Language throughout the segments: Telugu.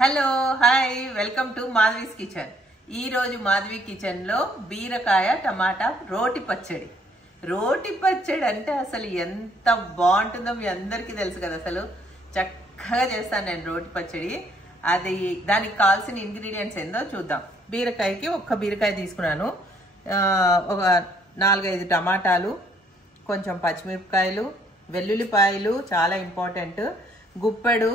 Hello hi welcome to Madhavi's kitchen. ఈ రోజు మాధవి కిచెన్ లో బీరకాయ టమాటా రోటి పచ్చడి. రోటి పచ్చడి అంటే అసలు ఎంత బాగుంటుందో మీ అందరికీ తెలుసు కదా. అసలు చక్కగా చేస్తాను నేను రోటి పచ్చడి. అది దానికి కావాల్సిన ఇంగ్రీడియంట్స్ ఏందో చూద్దాం. బీరకాయకి ఒక్క బీరకాయ తీసుకున్నాను, ఒక 4-5 టమాటాలు, కొంచెం పచ్చిమిరపకాయలు, వెల్లుల్లిపాయలు చాలా ఇంపార్టెంట్, గుప్పెడు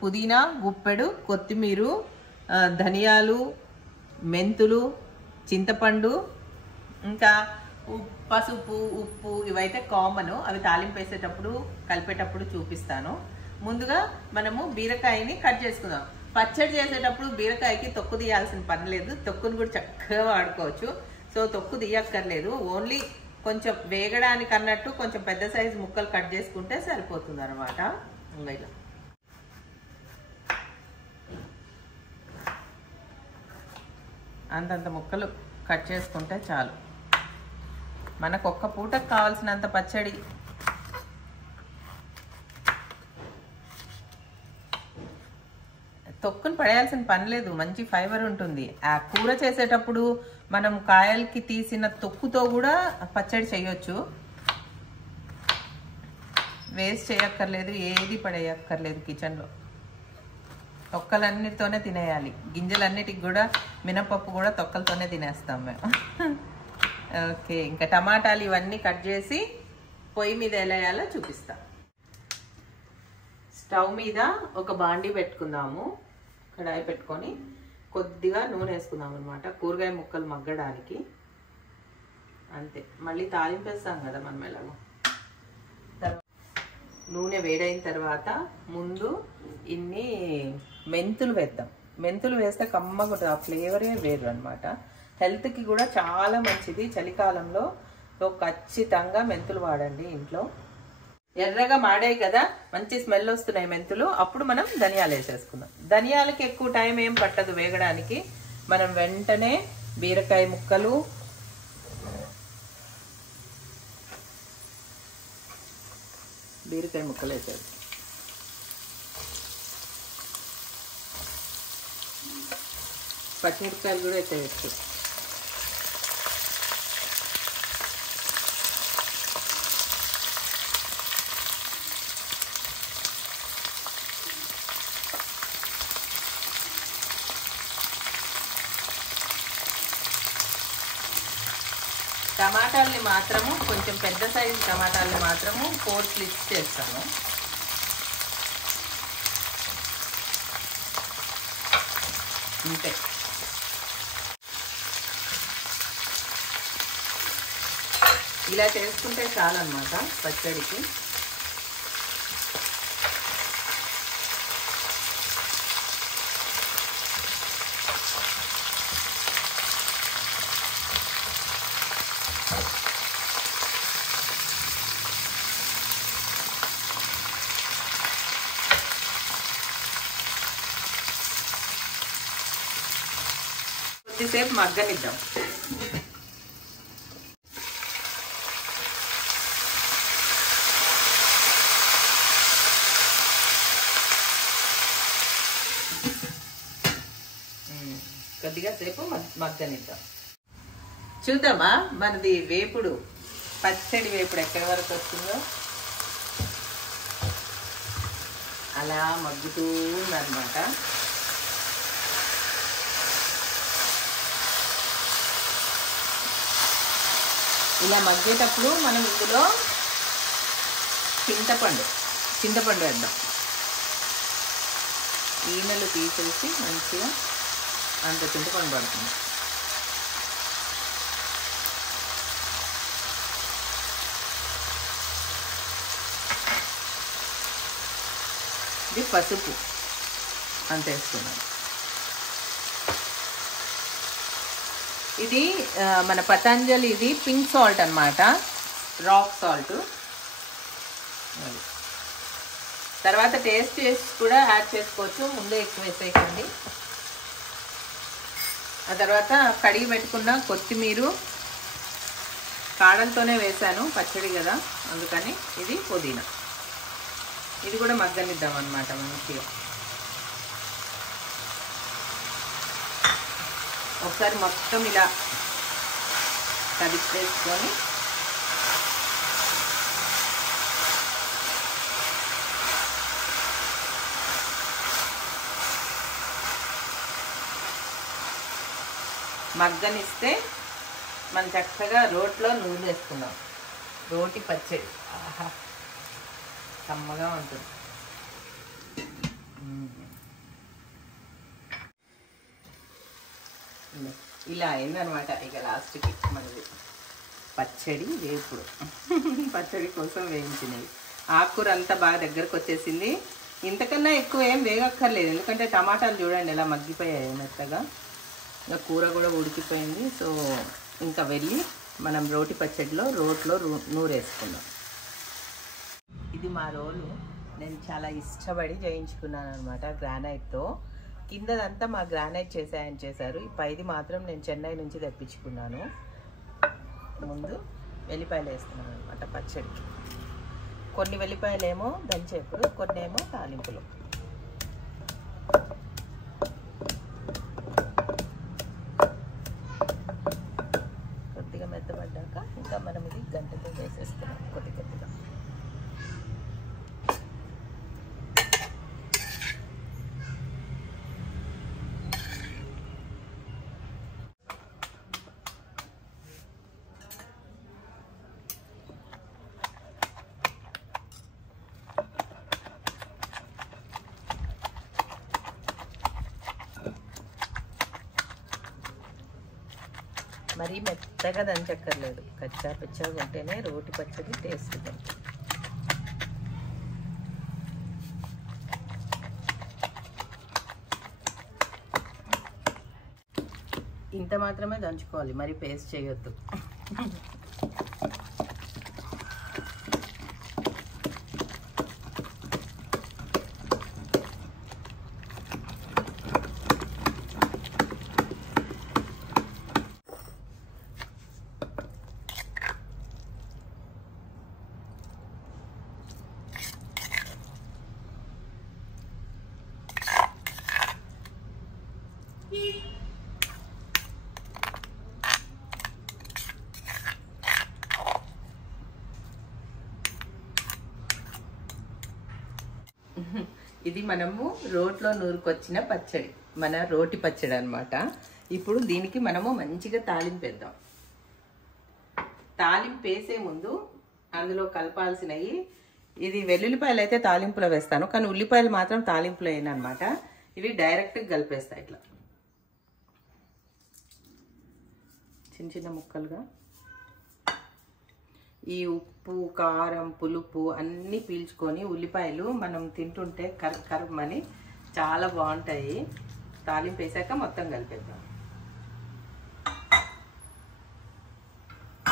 పుదీనా, గుప్పెడు కొత్తిమీర, ధనియాలు, మెంతులు, చింతపండు, ఇంకా పసుపు, ఉప్పు ఇవైతే కామన్. అవి తాలింపు వేసేటప్పుడు కలిపేటప్పుడు చూపిస్తాను. ముందుగా మనము బీరకాయని కట్ చేసుకుందాం. పచ్చడి చేసేటప్పుడు బీరకాయకి తొక్కు తీయాల్సిన పని లేదు, తొక్కును కూడా చక్కగా వాడుకోవచ్చు. సో తొక్కు తీయక్కర్లేదు, ఓన్లీ కొంచెం వేగడానికి అన్నట్టు కొంచెం పెద్ద సైజు ముక్కలు కట్ చేసుకుంటే సరిపోతుంది అనమాట. ఇలా అంతంత ముక్కలు కట్ చేసుకుంటే చాలు. మనకు ఒక్క పూటకు కావాల్సినంత పచ్చడి. తొక్కును పడేయాల్సిన పని లేదు, మంచి ఫైబర్ ఉంటుంది. ఆ కూర చేసేటప్పుడు మనం కాయలకి తీసిన తొక్కుతో కూడా పచ్చడి చేయొచ్చు. వేస్ట్ చేయక్కర్లేదు, ఏది పడేయక్కర్లేదు. కిచెన్లో తొక్కలన్నిటితోనే తినేయాలి. గింజలన్నిటికి కూడా మినపప్పు కూడా తొక్కలతోనే తినేస్తాం మేము. ఓకే, ఇంకా టమాటాలు ఇవన్నీ కట్ చేసి పొయ్యి మీద ఎలా వేయాలో చూపిస్తాం. స్టవ్ మీద ఒక బాండీ పెట్టుకుందాము. కడాయి పెట్టుకొని కొద్దిగా నూనె వేసుకుందాం అనమాట, కూరగాయ ముక్కలు మగ్గడానికి. అంతే, మళ్ళీ తాలింపు వేస్తాం కదా మనం ఎలాగో. నూనె వేడైన తర్వాత ముందు ఇన్ని మెంతులు వేద్దాం. మెంతులు వేస్తే కమ్మగా ఆ ఫ్లేవరే వేరు అనమాట. హెల్త్కి కూడా చాలా మంచిది చలికాలంలో. సో ఖచ్చితంగా మెంతులు వాడండి ఇంట్లో. ఎర్రగా మాడాయి కదా, మంచి స్మెల్ వస్తున్నాయి మెంతులు. అప్పుడు మనం ధనియాలు వేసేసుకుందాం. ధనియాలకి ఎక్కువ టైం ఏం పట్టదు వేగడానికి. మనం వెంటనే బీరకాయ ముక్కలు, వేసేది. పచ్చిమిరపకాయలు కూడా వేసేయచ్చు. టమాటాలని మాత్రము కొంచెం పెద్ద సైజు టమాటాలని మాత్రము 4 స్లిట్స్ చేస్తాను. అంతే. ఇలా చేసుకుంటే చాలన్నమాట పచ్చడికి. కొద్దిసేపు మగ్గనిద్దాం. కొద్దిగా సేపు మగ్గనిద్దాం. చూద్దామా మనది వేపుడు, పచ్చడి వేపుడు ఎక్కడి వరకు వస్తుందో. అలా మగ్గుతూ ఉందన్నమాట. ఇలా మగ్గేటప్పుడు మనం ఇందులో చింతపండు వేద్దాం. ఈనెలు తీసేసి మంచిగా అంత చింతపండు పడుతుంది. ఇది పసుపు అంత వేసుకున్నాను. ఇది మన పతంజలి, ఇది పింక్ సాల్ట్ అన్నమాట, రాక్ సాల్ట్. తర్వాత టేస్ట్ చేసి కూడా యాడ్ చేసుకోవచ్చు, ముందే ఎక్కువ వేసేయకండి. ఆ తర్వాత కడిగి పెట్టుకున్న కొత్తిమీర కాడలతోనే వేసాను, పచ్చడి కదా అందుకని. ఇది పుదీనా, ఇది కూడా మగ్గనిద్దాం అన్నమాట మంచిగా. ఒకసారి మొత్తం ఇలా కలిపేసుకొని మగ్గనిస్తే మనం చక్కగా రోట్లో నూనె వేసుకుందాం. రోటి పచ్చడి ఆహా కమ్మగా ఉంటుంది. ఇలా అయిందనమాట. ఇక లాస్ట్కి మనది పచ్చడి వేపుడు. పచ్చడి కోసం వేయించినవి. ఆకుకూర అంతా బాగా దగ్గరకు వచ్చేసింది. ఇంతకన్నా ఎక్కువ ఏం వేగక్కర్లేదు, ఎందుకంటే టమాటాలు చూడండి ఎలా మగ్గిపోయాయి మెత్తగా. ఇంకా కూర కూడా ఉడికిపోయింది. సో ఇంకా వెళ్ళి మనం రోటి పచ్చడిలో రోట్లో నూరేసుకుందాం. ఇది మా రోలు. నేను చాలా ఇష్టపడి చేయించుకున్నాను అనమాట గ్రానైట్తో. కిందదంతా మా గ్రానైట్ చేశారు. ఈ పైది మాత్రం నేను చెన్నై నుంచి తెప్పించుకున్నాను. ముందు వెల్లిపాయలు వేస్తున్నాను అనమాట పచ్చడికి. కొన్ని వెల్లిపాయలు ఏమో దంచేప్పుడు, కొన్ని ఏమో తాలింపులు. కొద్దిగా మెత్తబడ్డాక ఇంకా మనం ఇది గంటతో వేసేస్తున్నాం కొద్దిగా. మరీ మెత్తగా దంచక్కర్లేదు, కచ్చా పిచ్చాగా ఉంటేనే రోటి పచ్చడి టేస్ట్ ఉంటుంది. ఇంత మాత్రమే దంచుకోవాలి, మరి పేస్ట్ చేయొద్దు. ఇది మనము రోట్లో నూరుకొచ్చిన పచ్చడి, మన రోటి పచ్చడి అన్నమాట. ఇప్పుడు దీనికి మనము మంచిగా తాలింపు వేద్దాం. తాలింపు వేసే ముందు అందులో కలపాల్సినవి, ఇది వెల్లుల్లిపాయలు అయితే తాలింపులో వేస్తాను, కానీ ఉల్లిపాయలు మాత్రం తాలింపులో వేయనమాట. ఇవి డైరెక్ట్గా కలిపేస్తా ఇట్లా చిన్న చిన్న ముక్కలుగా. ఈ ఉప్పు, కారం, పులుపు అన్నీ పీల్చుకొని ఉల్లిపాయలు మనం తింటుంటే కరమని చాలా బాగుంటాయి. తాలింపు వేసాక మొత్తం కలిపేద్దాం.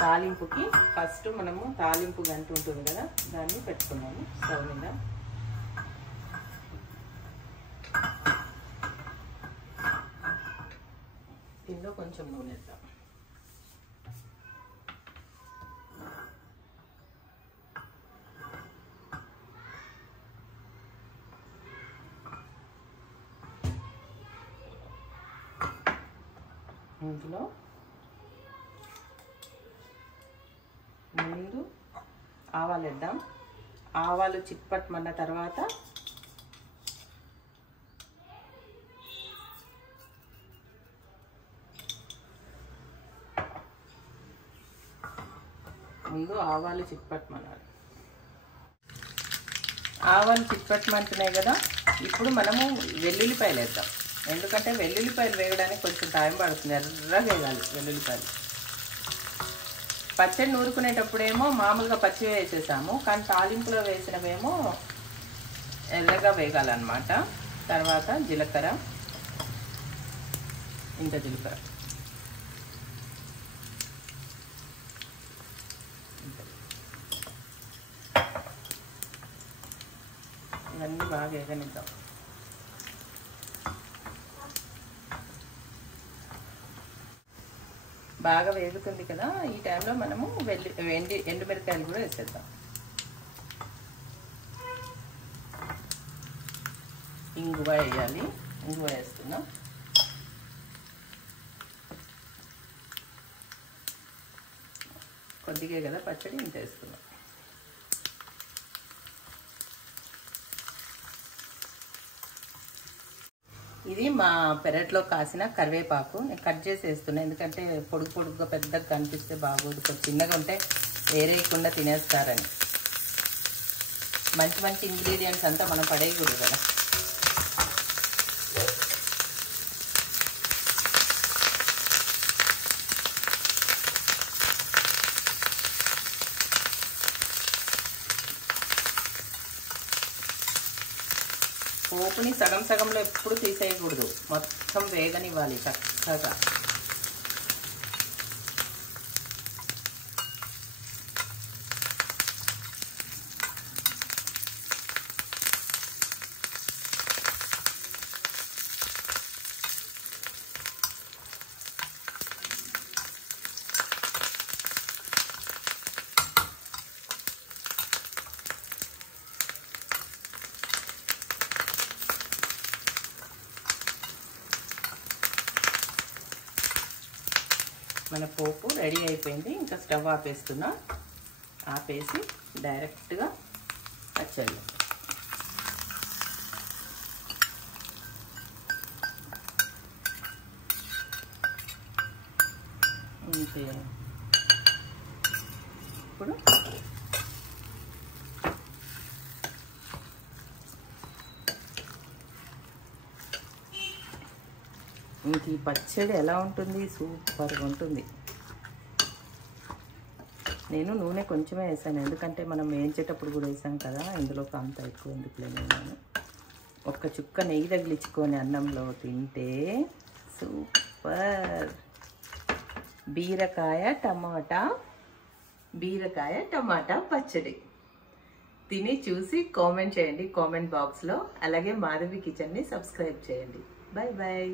తాలింపుకి ఫస్ట్ మనము తాలింపు గంట ఉంటుంది కదా, దాన్ని పెట్టుకున్నాము స్టవ్ మీద. దీనిలో కొంచెం నూనె వేద్దాం. ఇందులో ముందు ఆవాలు వేద్దాం. ఆవాలు చిట్పట్టమన్న తర్వాత ఆవాలు చిట్పట్టమన్నారు. ఆవాలు చిట్పట్టమంటున్నాయి కదా, ఇప్పుడు మనము వెల్లుల్లిపాయలు వేద్దాం. ఎందుకంటే వెల్లుల్లిపాయలు వేయడానికి కొంచెం టైం పడుతుంది, ఎర్రగా వేయాలి వెల్లుల్లిపాయలు. పచ్చడి నూరుకునేటప్పుడేమో మామూలుగా పచ్చివి వేసేసాము, కానీ తాలింపులో వేసినవేమో ఎర్రగా వేగాలన్నమాట. తర్వాత జీలకర్ర, ఇంత జీలకర్ర, ఇవన్నీ బాగా వేగనిద్దాం. బాగా వేగుతుంది కదా, ఈ టైంలో మనము ఎండుమిరకాయలు కూడా వేసేద్దాం. ఇంగువ వేయాలి, ఇంగువ వేస్తున్నాం. కొద్దిగా కదా పచ్చడి ఇంత వేసుకున్నాం. ఇది మా పెరట్లో కాసిన కరివేపాకు నేను కట్ చేసి వేస్తున్నాను, ఎందుకంటే పొడుగు పొడుగుగా పెద్దగా కనిపిస్తే బాగోదు, కొంచెం చిన్నగా ఉంటే వేరేయకుండా తినేస్తారని. మంచి మంచి ఇంగ్రీడియంట్స్ అంతా మనం పడేయకూడదు కదా. పోపుని సగం సగంలో ఎప్పుడు తీసేయకూడదు, మొత్తం వేగనివ్వాలి చక్కగా. మన పోపు రెడీ అయిపోయింది. ఇంకా స్టవ్ ఆపేస్తున్నా. ఆపేసి డైరెక్ట్గా పచ్చడి. అంతే. ఇప్పుడు ఇంక ఈ పచ్చడి ఎలా ఉంటుంది, సూపర్గా ఉంటుంది. నేను నూనె కొంచెమే వేసాను, ఎందుకంటే మనం వేయించేటప్పుడు కూడా వేసాం కదా, ఇందులోకి అంత ఎక్కువ ఎందుకులే. నేను ఒక్క చుక్క నెయ్యి తగిలించుకొని అన్నంలో తింటే సూపర్. బీరకాయ టమాటా పచ్చడి. తిని చూసి కామెంట్ చేయండి కామెంట్ బాక్స్లో. అలాగే మాధవి కిచెన్ని సబ్స్క్రైబ్ చేయండి. Bye bye.